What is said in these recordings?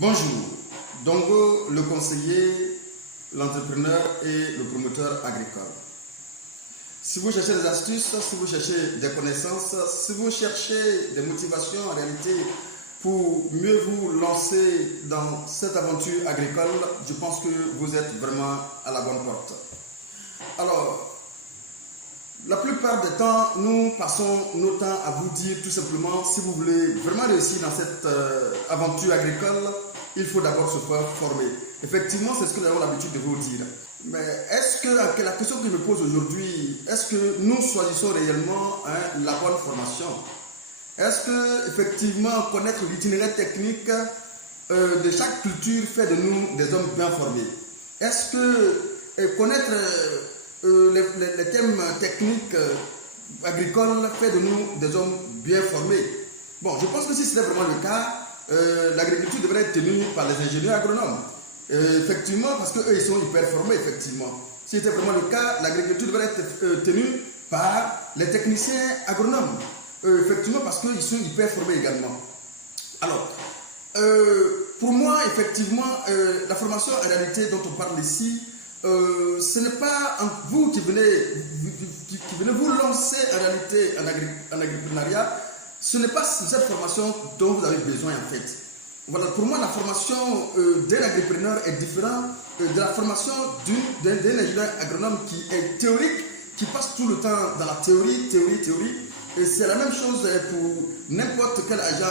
Bonjour, Dongo, le conseiller, l'entrepreneur et le promoteur agricole. Si vous cherchez des astuces, si vous cherchez des connaissances, si vous cherchez des motivations en réalité pour mieux vous lancer dans cette aventure agricole, je pense que vous êtes vraiment à la bonne porte. Alors, la plupart des temps, nous passons nos temps à vous dire tout simplement, si vous voulez vraiment réussir dans cette aventure agricole, il faut d'abord se faire former. Effectivement, c'est ce que nous avons l'habitude de vous dire. Mais est-ce que la question que je me pose aujourd'hui, est-ce que nous choisissons réellement la bonne formation? Est-ce que effectivement connaître l'itinéraire technique de chaque culture fait de nous des hommes bien formés? Est-ce que connaître les thèmes techniques agricoles fait de nous des hommes bien formés? Bon, je pense que si c'était vraiment le cas, l'agriculture devrait être tenue par les ingénieurs agronomes. Effectivement, parce qu'eux, ils sont hyper formés, effectivement. Si c'était vraiment le cas, l'agriculture devrait être tenue par les techniciens agronomes. Effectivement, parce qu'ils sont hyper formés également. Alors, pour moi, effectivement, la formation en réalité dont on parle ici, ce n'est pas vous qui venez vous lancer en réalité en agripreneuriat. Ce n'est pas cette formation dont vous avez besoin en fait. Voilà, pour moi, la formation d'un agripreneur est différente de la formation d'un ingénieur agronome qui est théorique, qui passe tout le temps dans la théorie. Et c'est la même chose pour n'importe quel agent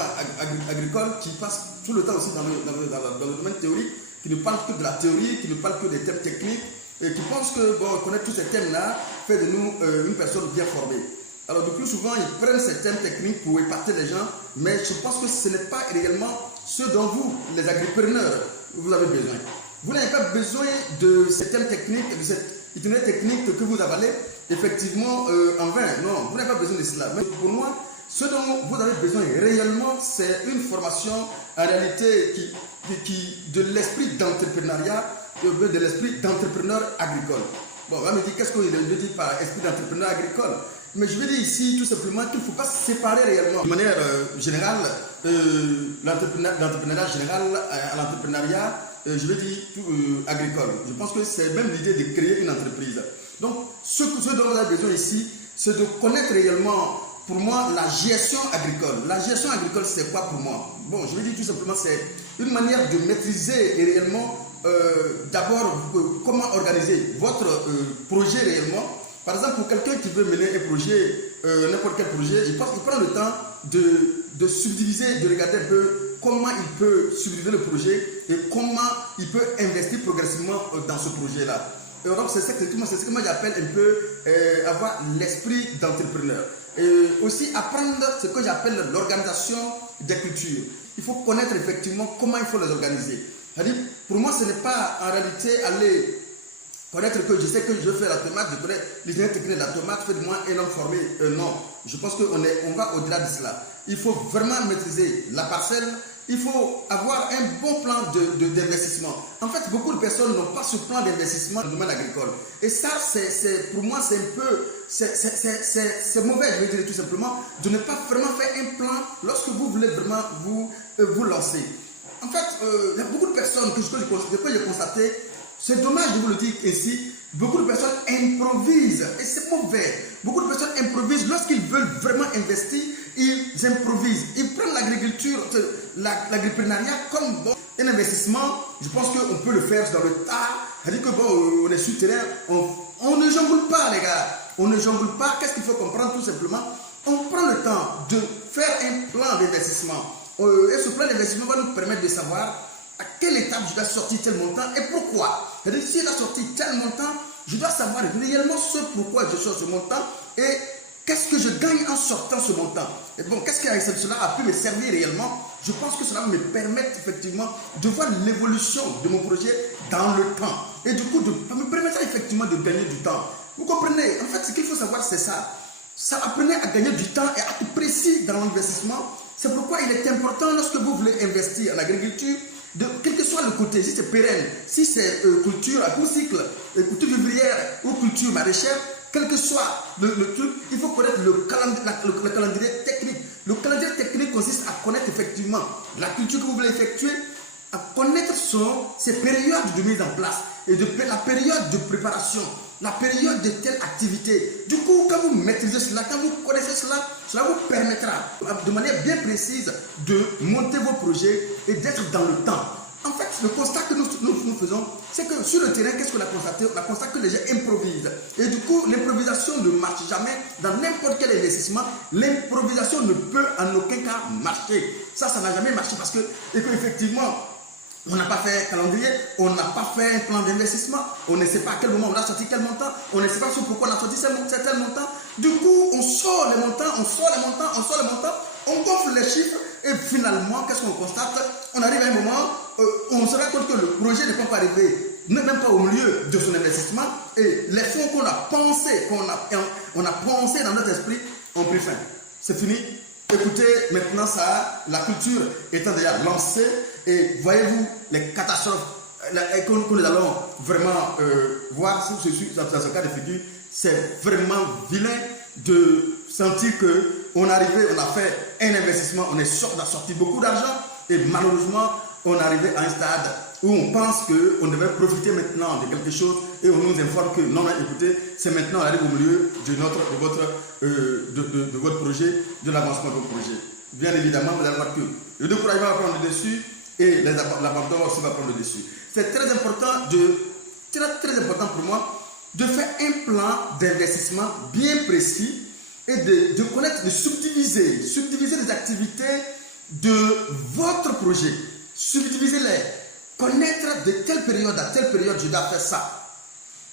agricole qui passe tout le temps aussi dans le domaine théorique, qui ne parle que de la théorie, qui ne parle que des thèmes techniques, et qui pense que connaître tous ces thèmes-là fait de nous une personne bien formée. Alors le plus souvent, ils prennent ces thèmes techniques pour épater les gens, mais je pense que ce n'est pas réellement ce dont vous, les agripreneurs, vous avez besoin. Vous n'avez pas besoin de ces thèmes techniques, de cette itinéraire technique que vous avalez, effectivement, en vain. Non, vous n'avez pas besoin de cela. Mais pour moi, ce dont vous avez besoin réellement, c'est une formation en réalité de l'esprit d'entrepreneuriat, de l'esprit d'entrepreneur agricole. Bon, on va me dire, qu'est-ce qu'on veut dire par esprit d'entrepreneur agricole? Mais je veux dire ici tout simplement qu'il ne faut pas séparer réellement. De manière générale, l'entrepreneuriat général à l'entrepreneuriat, je veux dire agricole. Je pense que c'est même l'idée de créer une entreprise. Donc, ce dont on a besoin ici, c'est de connaître réellement, pour moi, la gestion agricole. La gestion agricole, c'est quoi pour moi? Bon, je veux dire tout simplement, c'est une manière de maîtriser réellement, d'abord, comment organiser votre projet réellement. Par exemple, pour quelqu'un qui veut mener un projet, n'importe quel projet, il prend le temps de subdiviser, de regarder un peu comment il peut subdiviser le projet et comment il peut investir progressivement dans ce projet-là. Et donc, c'est ce que moi j'appelle un peu avoir l'esprit d'entrepreneur. Et aussi apprendre ce que j'appelle l'organisation des cultures. Il faut connaître effectivement comment il faut les organiser. C'est-à-dire, pour moi, ce n'est pas en réalité aller connaître que je sais que je fais la tomate, je connais l'ingénieur technique de la tomate, fait de moi un homme formé. Non, je pense qu'on va au-delà de cela. Il faut vraiment maîtriser la parcelle, il faut avoir un bon plan d'investissement. En fait, beaucoup de personnes n'ont pas ce plan d'investissement dans le domaine agricole. Et ça, pour moi, c'est un peu, c'est mauvais, je vais dire tout simplement, de ne pas vraiment faire un plan lorsque vous voulez vraiment vous lancer. En fait, il y a beaucoup de personnes que j'ai constaté. C'est dommage de vous le dire ici, beaucoup de personnes improvisent et c'est mauvais. Beaucoup de personnes improvisent lorsqu'ils veulent vraiment investir, ils improvisent. Ils prennent l'agriculture, l'agripreneuriat comme un investissement. Je pense qu'on peut le faire dans le tas. C'est-à-dire que on est sur le terrain, on ne jongle pas les gars. On ne jongle pas. Qu'est-ce qu'il faut comprendre tout simplement? On prend le temps de faire un plan d'investissement. Et ce plan d'investissement va nous permettre de savoir à quelle étape je dois sortir tel montant et pourquoi. C'est-à-dire, si je dois sortir tel montant, je dois savoir réellement ce pourquoi je sors ce montant et qu'est-ce que je gagne en sortant ce montant. Et bon, qu'est-ce que cela a pu me servir réellement? Je pense que cela me permet effectivement de voir l'évolution de mon projet dans le temps. Et du coup, ça me permettra effectivement de gagner du temps. Vous comprenez? En fait, ce qu'il faut savoir, c'est ça. Ça apprenait à gagner du temps et à être précis dans l'investissement. C'est pourquoi il est important, lorsque vous voulez investir en agriculture, quel que soit le côté, si c'est pérenne, si c'est culture à court cycle, culture vivrière ou culture maraîchère, quel que soit le truc, il faut connaître le calendrier technique. Le calendrier technique consiste à connaître effectivement la culture que vous voulez effectuer, connaître ces périodes de mise en place et la période de préparation, la période de telle activité. Du coup, quand vous maîtrisez cela, quand vous connaissez cela, cela vous permettra de manière bien précise de monter vos projets et d'être dans le temps. En fait, le constat que nous faisons, c'est que sur le terrain, qu'est-ce qu'on a constaté? On a constaté que les gens improvisent. Et du coup, l'improvisation ne marche jamais dans n'importe quel investissement. L'improvisation ne peut en aucun cas marcher. Ça n'a jamais marché parce que, effectivement, on n'a pas fait calendrier, on n'a pas fait un plan d'investissement, on ne sait pas à quel moment on a sorti quel montant, on ne sait pas pourquoi on a sorti tel montant. Du coup, on sort les montants, on gonfle les chiffres et finalement, qu'est-ce qu'on constate? On arrive à un moment, on se rend compte que le projet n'est pas arrivé, même pas au milieu de son investissement et les fonds qu'on a pensé, on a pensé dans notre esprit ont pris fin. C'est fini. Écoutez, maintenant ça, la culture étant déjà lancée, et voyez-vous les catastrophes que nous allons vraiment voir dans ce cas de figure, c'est vraiment vilain de sentir qu'on arrivait, on a fait un investissement, on a sorti beaucoup d'argent et malheureusement on est arrivé à un stade où on pense qu'on devait profiter maintenant de quelque chose et on nous informe que non, écoutez, c'est maintenant on arrive au milieu de votre projet, de l'avancement de votre projet. Bien évidemment, vous allez voir que le découragement va prendre le dessus et l'abandon aussi va prendre le dessus. C'est très important pour moi de faire un plan d'investissement bien précis et de connaître, de subdiviser les activités de votre projet. Subdivisez-les. Connaître de telle période à telle période, je dois faire ça.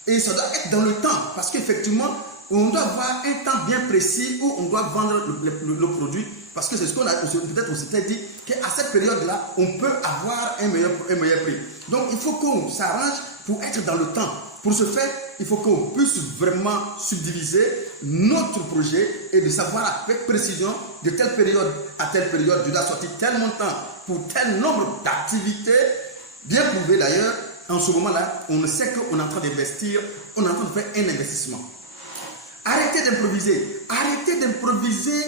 Et ça doit être dans le temps, parce qu'effectivement, on doit avoir un temps bien précis où on doit vendre le produit, parce que c'est ce qu'on a, peut-être on s'était dit, qu'à cette période-là, on peut avoir un meilleur prix. Donc, il faut qu'on s'arrange pour être dans le temps. Pour ce faire, il faut qu'on puisse vraiment subdiviser notre projet et de savoir avec précision de telle période à telle période, je dois sortir tel montant pour tel nombre d'activités, bien prouvé d'ailleurs. En ce moment-là, on sait qu'on est en train d'investir, on est en train de faire un investissement. Arrêtez d'improviser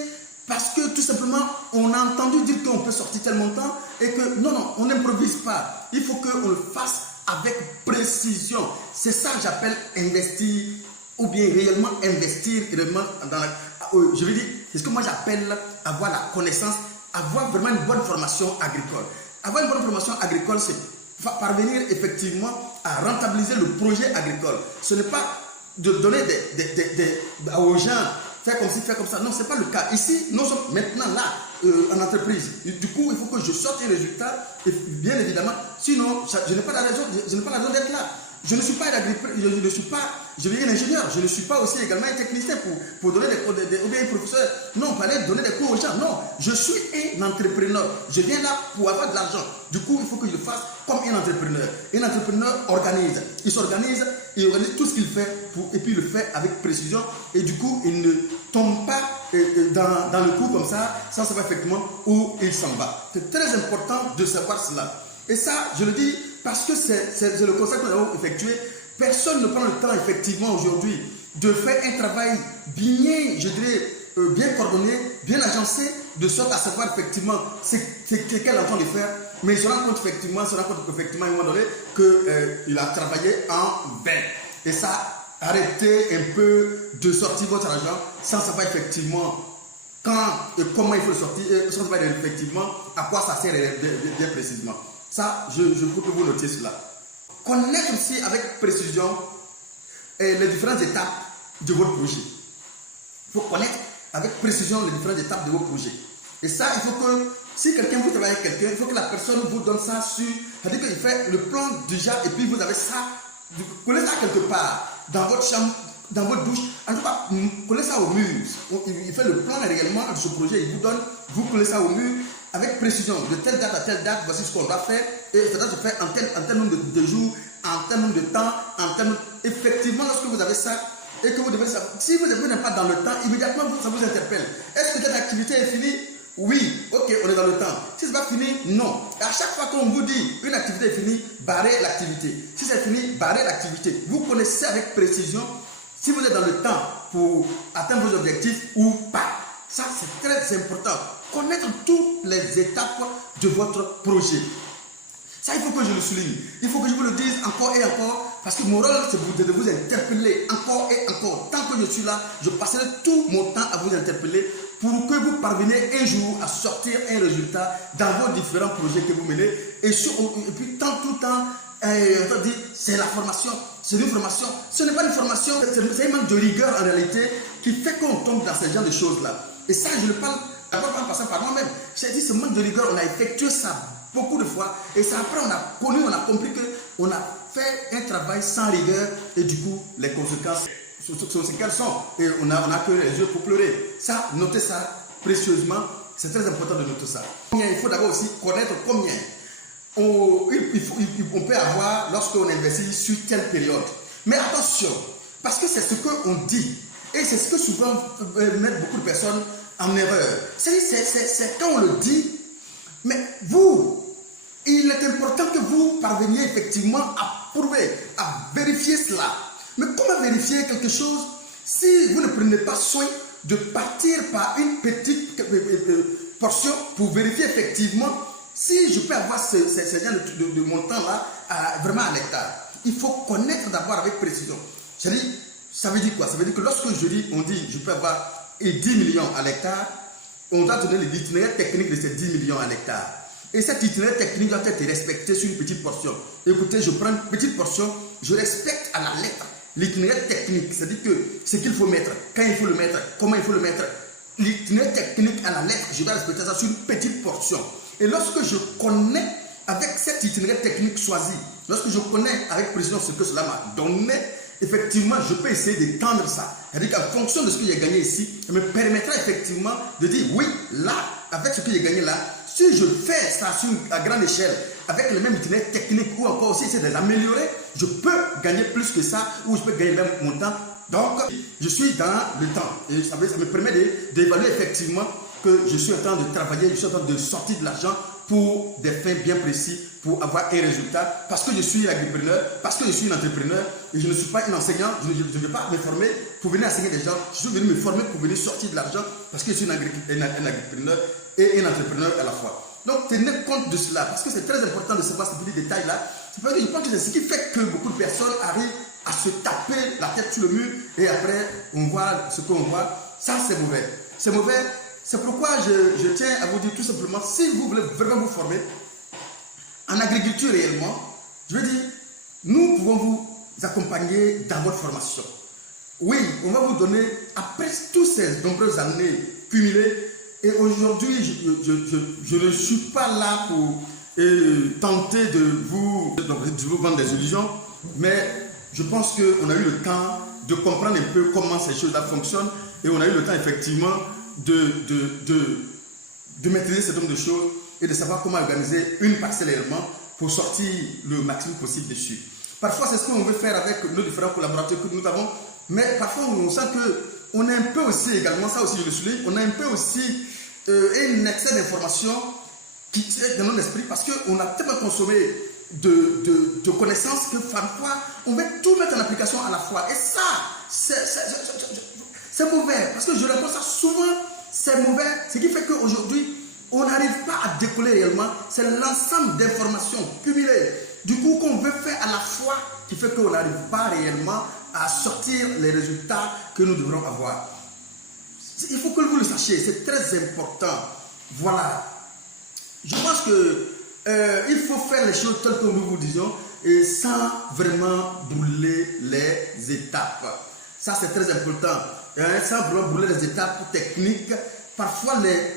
parce que tout simplement, on a entendu dire qu'on peut sortir tel montant et que non, on n'improvise pas. Il faut qu'on le fasse avec précision. C'est ça que j'appelle investir ou bien réellement investir réellement je veux dire, c'est ce que moi j'appelle avoir la connaissance, avoir vraiment une bonne formation agricole. Avoir une bonne formation agricole, c'est parvenir effectivement à rentabiliser le projet agricole. Ce n'est pas de donner aux gens, faire comme ci, faire comme ça. Non, ce n'est pas le cas. Ici, nous sommes maintenant là, en entreprise. Du coup, il faut que je sorte un résultat, et bien évidemment, sinon, je n'ai pas la raison d'être là. Je ne suis pas je vais dire un ingénieur, je ne suis pas aussi également un technicien pour donner des cours, ou bien un professeur. Non, il fallait donner des cours aux gens. Non, je suis un entrepreneur. Je viens là pour avoir de l'argent. Du coup, il faut que je le fasse comme un entrepreneur. Un entrepreneur organise. Il s'organise, il organise tout ce qu'il fait et puis il le fait avec précision. Et du coup, il ne tombe pas dans le coup comme ça, sans savoir effectivement où il s'en va. C'est très important de savoir cela. Et ça, je le dis parce que c'est le constat que nous avons effectué. Personne ne prend le temps effectivement aujourd'hui de faire un travail bien, je dirais, bien coordonné, bien agencé, de sorte à savoir effectivement ce qu'elle est en train de faire. Mais il se rend compte effectivement, à un moment donné qu'il a travaillé en vain. Et ça, arrêtez un peu de sortir votre argent sans savoir effectivement quand et comment il faut le sortir, et sans savoir effectivement à quoi ça sert bien précisément. Ça, je veux que vous notiez cela. Connaître aussi avec précision les différentes étapes de votre projet. Il faut connaître avec précision les différentes étapes de votre projet. Et ça, il faut que, si quelqu'un vous travaille avec quelqu'un, il faut que la personne vous donne ça sur, c'est-à-dire qu'il fait le plan déjà, et puis vous avez ça, vous connaissez ça quelque part, dans votre chambre, dans votre douche. En tout cas, vous connaissez ça au mur. Il fait le plan réellement de ce projet, il vous donne, vous connaissez ça au mur, avec précision, de telle date à telle date, voici ce qu'on doit faire, et ça doit se faire en tel nombre de jours, en tel nombre de temps, effectivement, lorsque vous avez ça, et que vous devez savoir, si vous n'êtes pas dans le temps, immédiatement, ça vous interpelle. Est-ce que cette activité est finie? Oui, ok, on est dans le temps. Si ce n'est pas fini, non. Et à chaque fois qu'on vous dit une activité est finie, barrez l'activité. Si c'est fini, barrez l'activité. Vous connaissez avec précision si vous êtes dans le temps pour atteindre vos objectifs ou pas. Ça, c'est très important. Connaître toutes les étapes de votre projet. Ça, il faut que je le souligne. Il faut que je vous le dise encore et encore, parce que mon rôle, c'est de vous interpeller encore et encore. Tant que je suis là, je passerai tout mon temps à vous interpeller pour que vous parveniez un jour à sortir un résultat dans vos différents projets que vous menez. Et puis, tout le temps, c'est la formation, c'est une formation. Ce n'est pas une formation, c'est un manque de rigueur en réalité qui fait qu'on tombe dans ce genre de choses-là. Et ça, je le parle d'abord en passant par moi-même. J'ai dit, ce manque de rigueur, on a effectué ça beaucoup de fois. Et ça, après, on a connu, on a compris qu'on a fait un travail sans rigueur. Et du coup, les conséquences sont ce qu'elles sont. Et on a que les yeux pour pleurer. Ça, notez ça précieusement. C'est très important de noter ça. Il faut d'abord aussi connaître combien on peut avoir lorsqu'on investit sur telle période. Mais attention, parce que c'est ce qu'on dit. Et c'est ce que souvent mettent beaucoup de personnes en erreur. C'est quand on le dit, mais vous, il est important que vous parveniez effectivement à prouver, à vérifier cela. Mais comment vérifier quelque chose si vous ne prenez pas soin de partir par une petite portion pour vérifier effectivement si je peux avoir ce genre de montant-là vraiment à l'hectare? Il faut connaître d'abord avec précision. Ça veut dire quoi? Ça veut dire que lorsque on dit je peux avoir 10 millions à l'hectare, on doit donner l'itinéraire technique de ces 10 millions à l'hectare. Et cet itinéraire technique doit être respecté sur une petite portion. Écoutez, je prends une petite portion, je respecte à la lettre l'itinéraire technique, c'est-à-dire que ce qu'il faut mettre, quand il faut le mettre, comment il faut le mettre. L'itinéraire technique à la lettre, je dois respecter ça sur une petite portion. Et lorsque je connais avec cet itinéraire technique choisi, lorsque je connais avec précision ce que cela m'a donné, effectivement, je peux essayer d'étendre ça. C'est-à-dire qu'en fonction de ce que j'ai gagné ici, ça me permettra effectivement de dire, oui, là, avec ce que j'ai gagné là, si je fais ça à grande échelle, avec le même itinéraire technique, ou encore aussi essayer de l'améliorer, je peux gagner plus que ça, ou je peux gagner même mon temps. Donc, je suis dans le temps. Et ça me permet d'évaluer effectivement que je suis en train de travailler, je suis en train de sortir de l'argent pour des fins bien précis, pour avoir un résultat, parce que je suis agripreneur, parce que je suis un entrepreneur, et je ne suis pas un enseignant, je ne vais pas me former pour venir enseigner des gens, je suis venu me former pour venir sortir de l'argent, parce que je suis un agripreneur et un entrepreneur à la fois. Donc tenez compte de cela, parce que c'est très important de savoir ces petits détails-là. C'est parce que je pense que c'est ce qui fait que beaucoup de personnes arrivent à se taper la tête sur le mur, et après on voit ce qu'on voit. Ça c'est mauvais. C'est mauvais. C'est pourquoi je tiens à vous dire tout simplement, si vous voulez vraiment vous former en agriculture réellement, je veux dire, nous pouvons vous accompagner dans votre formation. Oui, on va vous donner, après toutes ces nombreuses années cumulées, et aujourd'hui, je ne suis pas là pour tenter de vous vendre des illusions, mais je pense qu'on a eu le temps de comprendre un peu comment ces choses-là fonctionnent, et on a eu le temps effectivement de maîtriser ce nombre de choses et de savoir comment organiser une parcelle réellement pour sortir le maximum possible dessus. Parfois, c'est ce qu'on veut faire avec nos différents collaborateurs que nous avons, mais parfois, on sent qu'on a un peu aussi également, ça aussi je le souligne, on a un peu aussi un excès d'informations qui est dans notre esprit parce qu'on a tellement consommé de connaissances que parfois, on veut tout mettre en application à la fois. Et ça, c'est mauvais, parce que je réponds ça souvent, c'est mauvais. Ce qui fait qu'aujourd'hui, on n'arrive pas à décoller réellement. C'est l'ensemble d'informations cumulées, du coup, qu'on veut faire à la fois, qui fait qu'on n'arrive pas réellement à sortir les résultats que nous devrons avoir. Il faut que vous le sachiez, c'est très important. Voilà. Je pense que il faut faire les choses telles que nous vous disions et sans vraiment brûler les étapes. Ça, c'est très important. Sans vraiment brûler les étapes techniques. Parfois,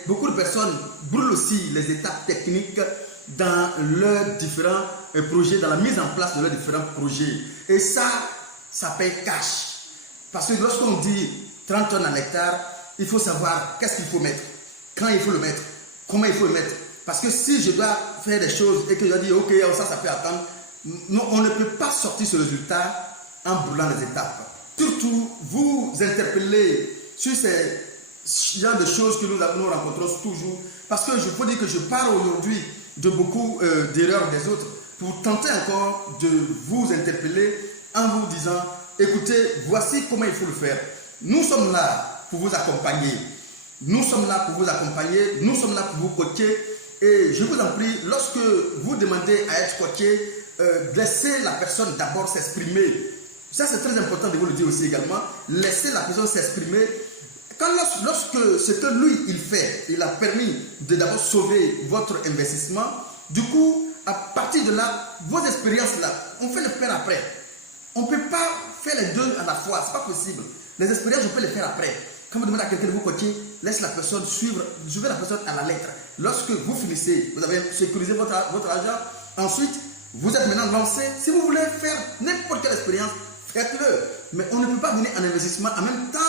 beaucoup de personnes brûlent aussi les étapes techniques dans leurs différents projets, dans la mise en place de leurs différents projets. Et ça paye cash. Parce que lorsqu'on dit 30 tonnes à l'hectare, il faut savoir qu'est-ce qu'il faut mettre, quand il faut le mettre, comment il faut le mettre. Parce que si je dois faire des choses et que je dis ok, ça peut attendre, non, on ne peut pas sortir ce résultat en brûlant les étapes. Surtout, vous interpellez sur ces genre de choses que nous rencontrons toujours. Parce que je peux dire que je parle aujourd'hui de beaucoup d'erreurs des autres pour tenter encore de vous interpeller en vous disant, écoutez, voici comment il faut le faire. Nous sommes là pour vous accompagner. Nous sommes là pour vous accompagner. Nous sommes là pour vous coacher. Et je vous en prie, lorsque vous demandez à être coaché, laissez la personne d'abord s'exprimer. Ça, c'est très important de vous le dire aussi également. Laissez la personne s'exprimer. Lorsque ce que lui, il fait, il a permis de d'abord sauver votre investissement, du coup, à partir de là, vos expériences-là, on fait le faire après. On ne peut pas faire les deux à la fois, ce n'est pas possible. Les expériences, on peut les faire après. Quand vous demandez à quelqu'un de vous coacher, laisse la personne suivre, suivez la personne à la lettre. Lorsque vous finissez, vous avez sécurisé votre argent, ensuite, vous êtes maintenant lancé. Si vous voulez faire n'importe quelle expérience, faites-le. Mais on ne peut pas venir en investissement en même temps,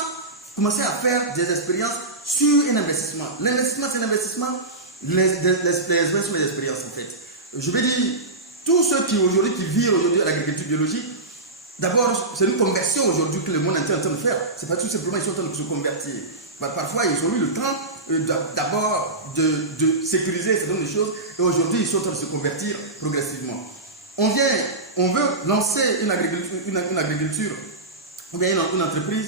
commencer à faire des expériences sur un investissement. L'investissement, c'est l'investissement. Les expériences sont les expériences, en fait. Je vais dire, tous ceux qui vivent aujourd'hui à l'agriculture biologique, d'abord, c'est une conversion aujourd'hui que le monde est en train de faire. C'est pas tout simplement ils sont en train de se convertir. Parfois, ils ont eu le temps d'abord de sécuriser certaines choses et aujourd'hui, ils sont en train de se convertir progressivement. On veut lancer une agriculture ou bien une entreprise.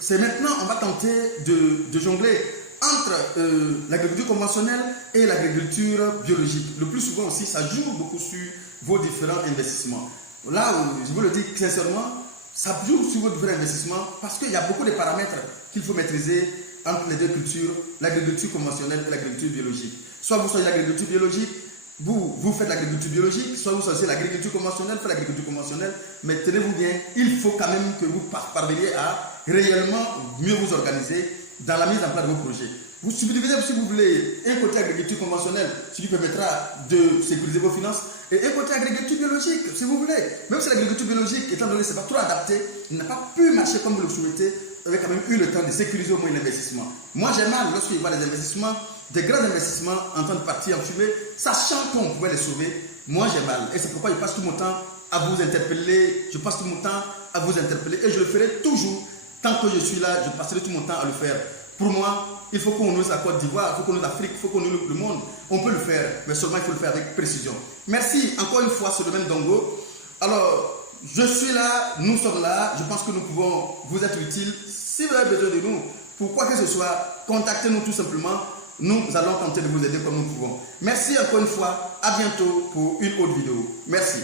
C'est maintenant, on va tenter de jongler entre l'agriculture conventionnelle et l'agriculture biologique. Le plus souvent aussi, ça joue beaucoup sur vos différents investissements. Là, je vous le dis sincèrement, ça joue sur vos différents investissements parce qu'il y a beaucoup de paramètres qu'il faut maîtriser entre les deux cultures, l'agriculture conventionnelle et l'agriculture biologique. Soit vous choisissez l'agriculture biologique, vous faites l'agriculture biologique, soit vous choisissez l'agriculture conventionnelle, faites l'agriculture conventionnelle, mais tenez-vous bien, il faut quand même que vous parveniez à réellement mieux vous organiser dans la mise en place de vos projets. Vous subdivisez, si vous voulez, un côté agriculture conventionnelle, ce qui permettra de sécuriser vos finances, et un côté agriculture biologique, si vous voulez. Même si l'agriculture biologique, étant donné que ce n'est pas trop adapté, n'a pas pu marcher comme vous le souhaitez, vous avez quand même eu le temps de sécuriser au moins l'investissement. Moi, j'ai mal lorsqu'il voit les investissements, des grands investissements en train de partir en fumée, sachant qu'on pouvait les sauver. Moi, j'ai mal. Et c'est pourquoi je passe tout mon temps à vous interpeller, et je le ferai toujours. Tant que je suis là, je passerai tout mon temps à le faire. Pour moi, il faut qu'on ose la Côte d'Ivoire, il faut qu'on ose l'Afrique, il faut qu'on ose le monde. On peut le faire, mais seulement il faut le faire avec précision. Merci encore une fois sur le domaine Dongo. Alors, je suis là, nous sommes là, je pense que nous pouvons vous être utiles. Si vous avez besoin de nous, pour quoi que ce soit, contactez-nous tout simplement. Nous allons tenter de vous aider comme nous pouvons. Merci encore une fois, à bientôt pour une autre vidéo. Merci.